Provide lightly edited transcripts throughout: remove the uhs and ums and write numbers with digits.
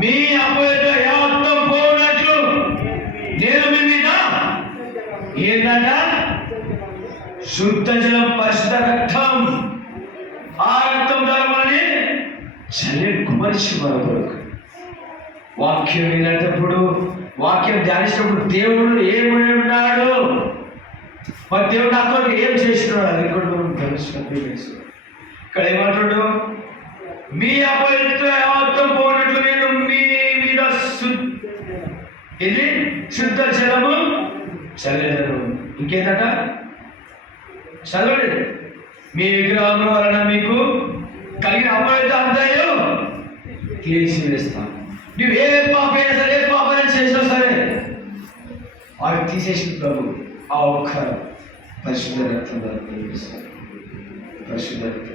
మీ అపవిత్ర యావత్వం పోనట్లు నేను మీ మీద ఏంటంట శుద్ధ జలం పరిశుద్ధ రక్తం, ఆ రక్తం ద్వారా మనని చలి కుమర్చి మన కొరకు వాక్యం వినేటప్పుడు వాక్యం ధ్యానించినప్పుడు దేవుడు ఏమై ఉన్నాడు, మరి దేవుడు నా కొరకు ఏం చేస్తున్నాడు అది కూడా మనం తెలుసుకున్నప్పుడు ఇక్కడ ఏమంటాడు, మీ అపవిత్ర యావత్వం పోనట్లు నేను మీ మీద ఇది శుద్ధ జలము చల్లెదను. ఇంకేందట చదవండి, మీ విగ్రహం వలన మీకు కలిగిన అపవిత్ర అంతయు తీసివేస్తాను. నువ్వు ఏ పాపైనా సరే, ఏ పాపైనా చేసినా సరే వాడు తీసేసిన ప్రభు ఆ ఒక్క పరిశుద్ధ రక్తం ద్వారా తీసివేస్తాను. పరిశుద్ధ రక్తం.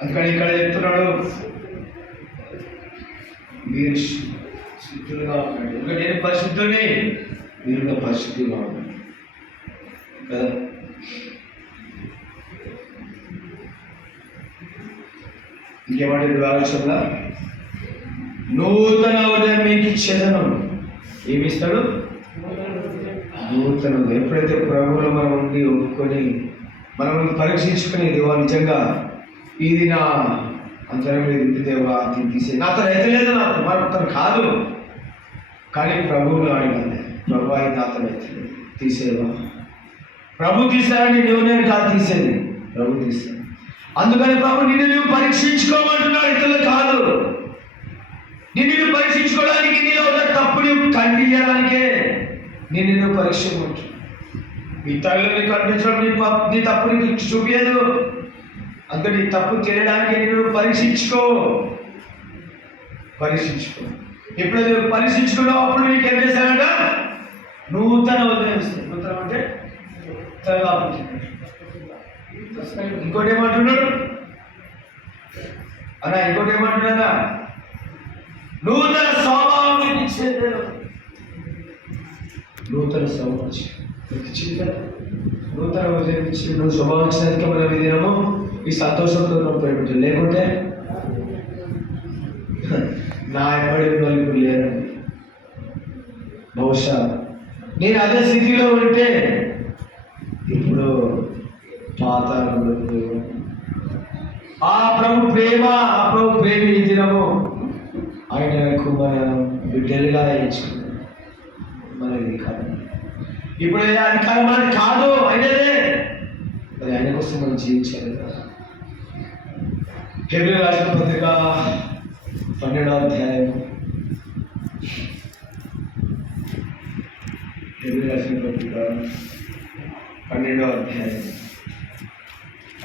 అందుకని ఇక్కడ చెప్తున్నాడు, మీరు శుద్ధులుగా ఉండండి. ఎందుకంటే నేను పరిశుద్ధుని, మీరు పరిశుద్ధిగా ఉండండి కదా. ఇంకేమంటే ఆలోచన, నూతన ఉదయం మీకు ఇచ్చేదను. ఏమిస్తాడు? నూతన. ఎప్పుడైతే ప్రభువులో మనం ఉండి ఒప్పుకొని మనం పరీక్షించుకుని, దేవా నిజంగా ఇది నా అంతరం ఇది దేవా దీన్ని తీసే, నాతో అయితే లేదు, నాకు మరొకరు కాదు, కానీ ప్రభువులో అడిగింది, ప్రభు ఇది నాతో అయితే తీసేవా. ప్రభు తీసాడని నేను కాదు తీసేది, ప్రభు తీసాడు. అందుకని ప్రభు నిన్ను నువ్వు పరీక్షించుకోమంటున్నాడు, ఇతరులు కాదు. నిన్ను పరీక్షించుకోవడానికి, నీలో ఉన్న తప్పుని ఖండించడానికే నిన్ను పరీక్షించు. ఇతరులు నీకు కనిపించడం నీ తప్పు నీకు చూపించదు. అందుకని నీ తప్పు తెలియడానికి నిన్ను పరీక్షించుకో. ఎప్పుడైతే పరీక్షించుకున్నావు అప్పుడు నీకు ఏం చేశాడంట? నూతన ఉదయం ఇస్తాడు. నూతనం అంటే త్వరగా. ఇంకోటి ఏమంటున్నాడు అన్నా? ఇంకోటి ఏమంటున్నా? నూతన స్వభావం ఇచ్చేది. నూతన స్వభావం ఇచ్చింది కదా. నూతన ఉదయం ఇచ్చి నువ్వు స్వభావం ఇచ్చినందుకే మనం దినము ఈ సంతోషంతో ఉపయోగించాలి. లేకుంటే నా ఎప్పటి వాళ్ళు లేరు. బహుశా నేను అదే స్థితిలో ఉంటే ఇప్పుడు పాతాళంలో ఆ ప్రభు ప్రేమి ఈ దినము ఆయనకు మన బిడ్డలుగా ఇచ్చుకున్నాం. మనది కాదు, ఇప్పుడు అది కాదు, మనది కాదు, అయినదే. అది ఆయన కోసం మనం జీవించాలి కదా. హెబ్రీ రాసిన పత్రిక 12వ అధ్యాయం. హెబ్రీ రాసిన పత్రిక 12వ అధ్యాయం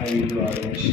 5-6.